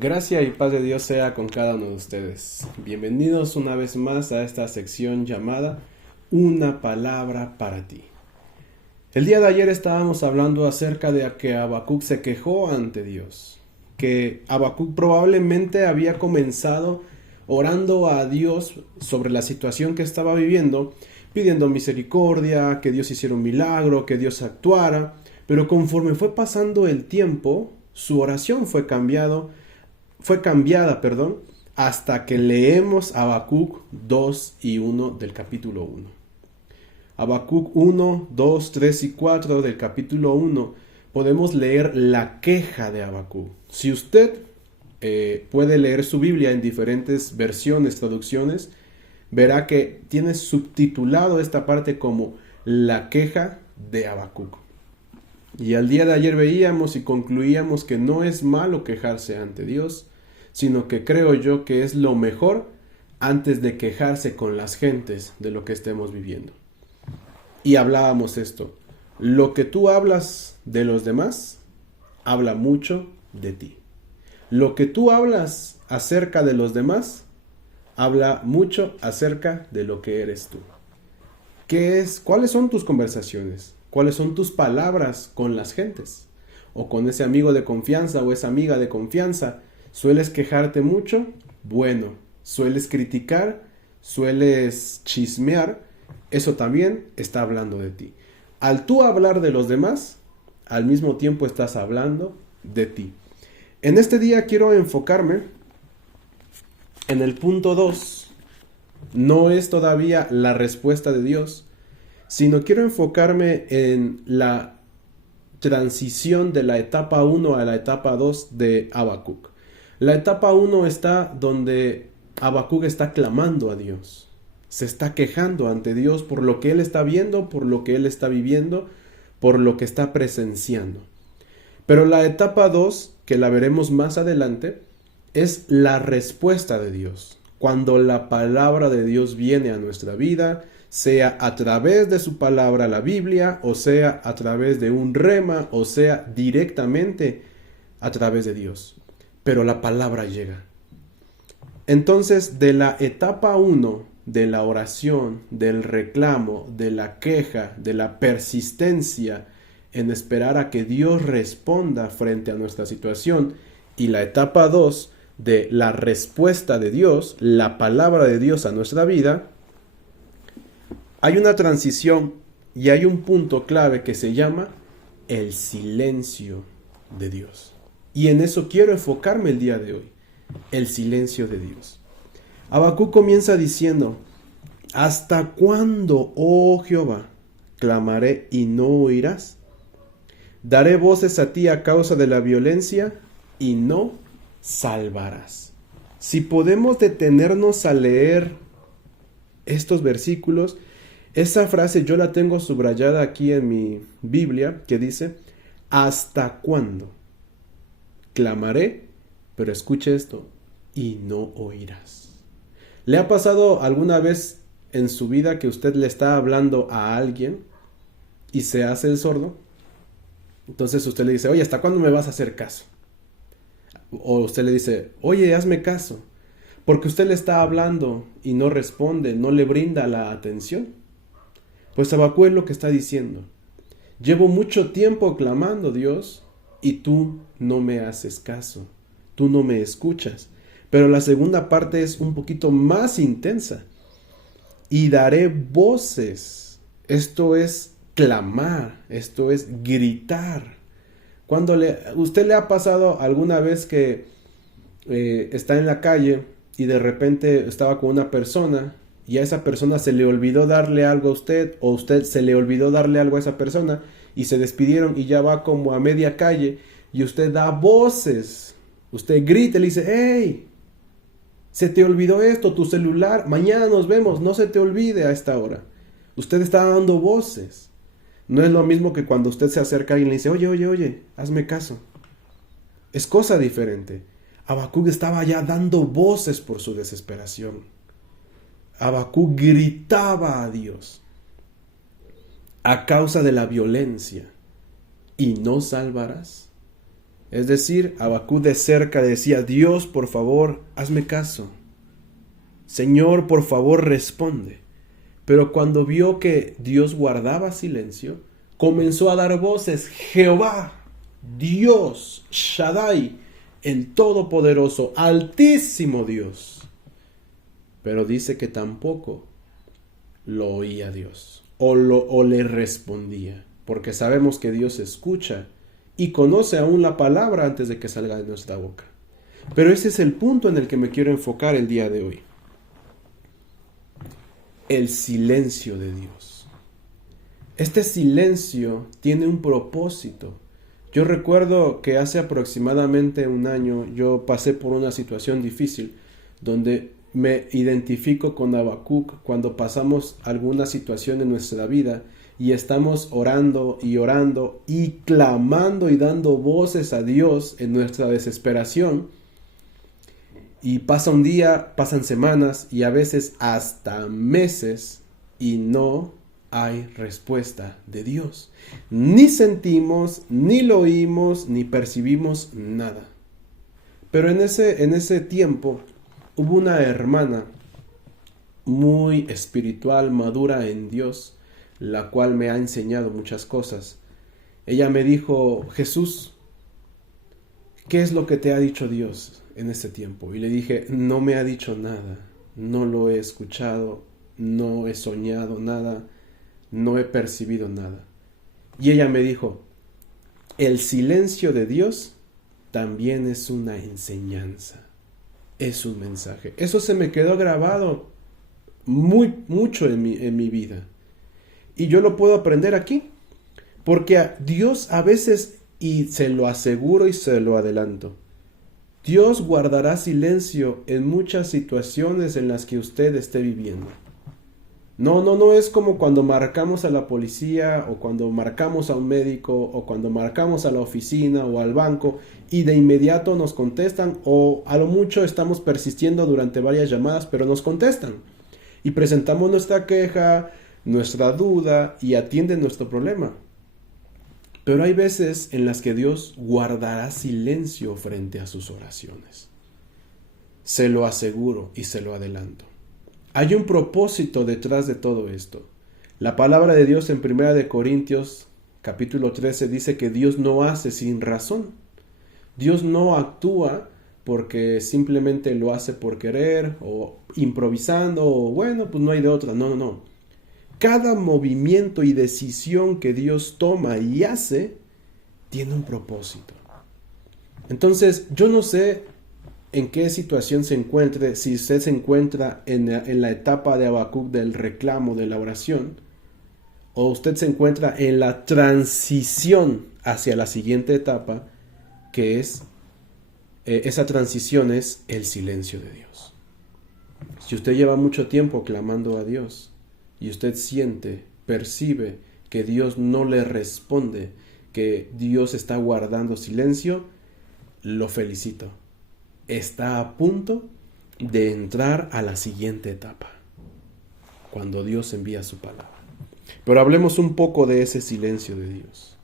Gracia y paz de Dios sea con cada uno de ustedes. Bienvenidos una vez más a esta sección llamada Una palabra para ti. El día de ayer estábamos hablando acerca de que Habacuc se quejó ante Dios, que Habacuc probablemente había comenzado orando a Dios sobre la situación que estaba viviendo, pidiendo misericordia, que Dios hiciera un milagro, que Dios actuara, pero conforme fue pasando el tiempo, su oración fue cambiada, hasta que leemos Habacuc 2 y 1 del capítulo 1. Habacuc 1, 2, 3 y 4 del capítulo 1 podemos leer la queja de Habacuc. Si usted puede leer su Biblia en diferentes versiones, traducciones, verá que tiene subtitulado esta parte como la queja de Habacuc. Y al día de ayer veíamos y concluíamos que no es malo quejarse ante Dios, sino que creo yo que es lo mejor antes de quejarse con las gentes de lo que estemos viviendo. Y hablábamos esto, lo que tú hablas de los demás, habla mucho de ti. Lo que tú hablas acerca de los demás, habla mucho acerca de lo que eres tú. ¿Cuáles son tus conversaciones? ¿Cuáles son tus palabras con las gentes? O con ese amigo de confianza o esa amiga de confianza. ¿Sueles quejarte mucho? Bueno. ¿Sueles criticar? ¿Sueles chismear? Eso también está hablando de ti. Al tú hablar de los demás, al mismo tiempo estás hablando de ti. En este día quiero enfocarme en el punto 2. No es todavía la respuesta de Dios, sino quiero enfocarme en la transición de la etapa 1 a la etapa 2 de Habacuc. La etapa 1 está donde Habacuc está clamando a Dios. Se está quejando ante Dios por lo que él está viendo, por lo que él está viviendo, por lo que está presenciando. Pero la etapa 2, que la veremos más adelante, es la respuesta de Dios. Cuando la palabra de Dios viene a nuestra vida, sea a través de su palabra, la Biblia, o sea a través de un rema, o sea directamente a través de Dios. Pero la palabra llega. Entonces, de la etapa 1, de la oración, del reclamo, de la queja, de la persistencia en esperar a que Dios responda frente a nuestra situación, y la etapa 2, de la respuesta de Dios, la palabra de Dios a nuestra vida, hay una transición y hay un punto clave que se llama el silencio de Dios. Y en eso quiero enfocarme el día de hoy, el silencio de Dios. Habacuc comienza diciendo, ¿hasta cuándo, oh Jehová, clamaré y no oirás? Daré voces a ti a causa de la violencia y no salvarás. Si podemos detenernos a leer estos versículos, esa frase yo la tengo subrayada aquí en mi Biblia, que dice, ¿hasta cuándo? Clamaré, pero escuche esto, y no oirás. ¿Le ha pasado alguna vez en su vida que usted le está hablando a alguien y se hace el sordo? Entonces usted le dice, oye, ¿hasta cuándo me vas a hacer caso? O usted le dice, oye, hazme caso. Porque usted le está hablando y no responde, no le brinda la atención. Pues Habacuc es lo que está diciendo. Llevo mucho tiempo clamando, Dios, y tú no me haces caso. Tú no me escuchas. Pero la segunda parte es un poquito más intensa. Y daré voces. Esto es clamar. Esto es gritar. ¿Usted le ha pasado alguna vez que está en la calle y de repente estaba con una persona y a esa persona se le olvidó darle algo a usted, o usted se le olvidó darle algo a esa persona y se despidieron y ya va como a media calle y usted da voces, usted grita y le dice, hey, se te olvidó esto, tu celular, mañana nos vemos, no se te olvide a esta hora? Usted está dando voces. No es lo mismo que cuando usted se acerca a alguien y le dice, oye, hazme caso. Es cosa diferente. Habacuc estaba ya dando voces por su desesperación. Habacuc gritaba a Dios a causa de la violencia, y no salvarás. Es decir, Habacuc de cerca decía: Dios, por favor, hazme caso. Señor, por favor, responde. Pero cuando vio que Dios guardaba silencio, comenzó a dar voces: Jehová, Dios, Shaddai, el Todopoderoso, Altísimo Dios. Pero dice que tampoco lo oía Dios o le respondía, porque sabemos que Dios escucha y conoce aún la palabra antes de que salga de nuestra boca. Pero ese es el punto en el que me quiero enfocar el día de hoy. El silencio de Dios. Este silencio tiene un propósito. Yo recuerdo que hace aproximadamente un año yo pasé por una situación difícil donde me identifico con Habacuc cuando pasamos alguna situación en nuestra vida y estamos orando y clamando y dando voces a Dios en nuestra desesperación. Y pasa un día, pasan semanas y a veces hasta meses y no hay respuesta de Dios. Ni sentimos, ni lo oímos, ni percibimos nada. Pero en ese tiempo hubo una hermana muy espiritual, madura en Dios, la cual me ha enseñado muchas cosas. Ella me dijo: Jesús, ¿qué es lo que te ha dicho Dios en este tiempo? Y le dije: no me ha dicho nada, no lo he escuchado, no he soñado nada, no he percibido nada. Y ella me dijo: el silencio de Dios también es una enseñanza, es un mensaje. Eso se me quedó grabado mucho en mi vida. Y yo lo puedo aprender aquí, porque a Dios a veces, y se lo aseguro y se lo adelanto, Dios guardará silencio en muchas situaciones en las que usted esté viviendo. No es como cuando marcamos a la policía o cuando marcamos a un médico o cuando marcamos a la oficina o al banco y de inmediato nos contestan, o a lo mucho estamos persistiendo durante varias llamadas pero nos contestan y presentamos nuestra queja, nuestra duda y atienden nuestro problema. Pero hay veces en las que Dios guardará silencio frente a sus oraciones. Se lo aseguro y se lo adelanto. Hay un propósito detrás de todo esto. La palabra de Dios en 1 Corintios capítulo 13 dice que Dios no hace sin razón. Dios no actúa porque simplemente lo hace por querer o improvisando o bueno, pues no hay de otra. No. Cada movimiento y decisión que Dios toma y hace tiene un propósito. Entonces, yo no sé en qué situación se encuentre, si usted se encuentra en la etapa de Habacuc del reclamo, de la oración, o usted se encuentra en la transición hacia la siguiente etapa, que es, esa transición es el silencio de Dios. Si usted lleva mucho tiempo clamando a Dios, y usted siente, percibe que Dios no le responde, que Dios está guardando silencio, lo felicito. Está a punto de entrar a la siguiente etapa, cuando Dios envía su palabra. Pero hablemos un poco de ese silencio de Dios.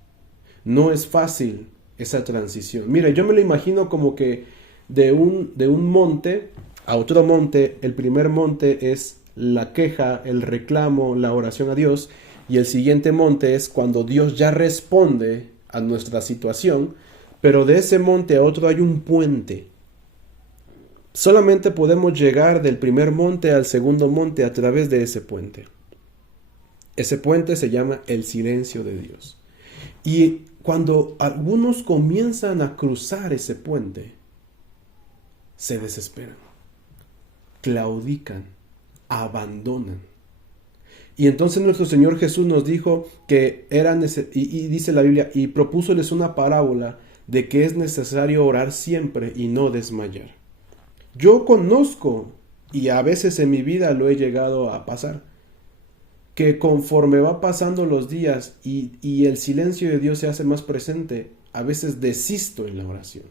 No es fácil esa transición. Mira, yo me lo imagino como que de un monte a otro monte. El primer monte es la queja, el reclamo, la oración a Dios, y el siguiente monte es cuando Dios ya responde a nuestra situación, pero de ese monte a otro hay un puente. Solamente podemos llegar del primer monte al segundo monte a través de ese puente. Ese puente se llama el silencio de Dios. Y cuando algunos comienzan a cruzar ese puente, se desesperan, claudican, abandonan. Y entonces nuestro Señor Jesús nos dijo que y dice la Biblia, y propúsoles una parábola de que es necesario orar siempre y no desmayar. Yo conozco, y a veces en mi vida lo he llegado a pasar, que conforme va pasando los días y el silencio de Dios se hace más presente, a veces desisto en la oración.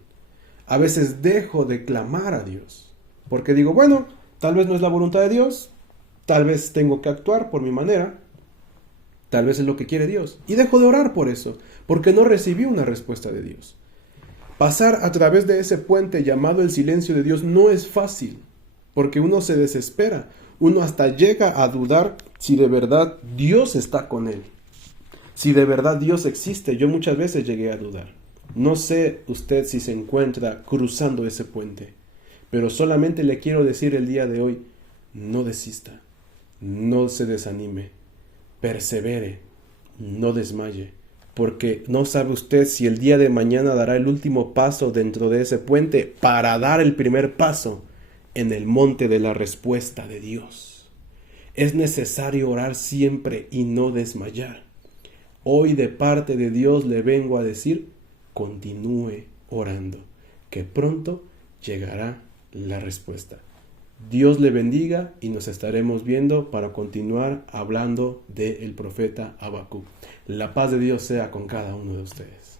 A veces dejo de clamar a Dios, porque digo, bueno, tal vez no es la voluntad de Dios, tal vez tengo que actuar por mi manera, tal vez es lo que quiere Dios. Y dejo de orar por eso, porque no recibí una respuesta de Dios. Pasar a través de ese puente llamado el silencio de Dios no es fácil, porque uno se desespera, uno hasta llega a dudar si de verdad Dios está con él, si de verdad Dios existe. Yo muchas veces llegué a dudar. No sé usted si se encuentra cruzando ese puente, pero solamente le quiero decir el día de hoy, no desista, no se desanime, persevere, no desmaye, porque no sabe usted si el día de mañana dará el último paso dentro de ese puente para dar el primer paso en el monte de la respuesta de Dios. Es necesario orar siempre y no desmayar. Hoy de parte de Dios le vengo a decir, continúe orando, que pronto llegará la respuesta. Dios le bendiga y nos estaremos viendo para continuar hablando del profeta Habacuc. La paz de Dios sea con cada uno de ustedes.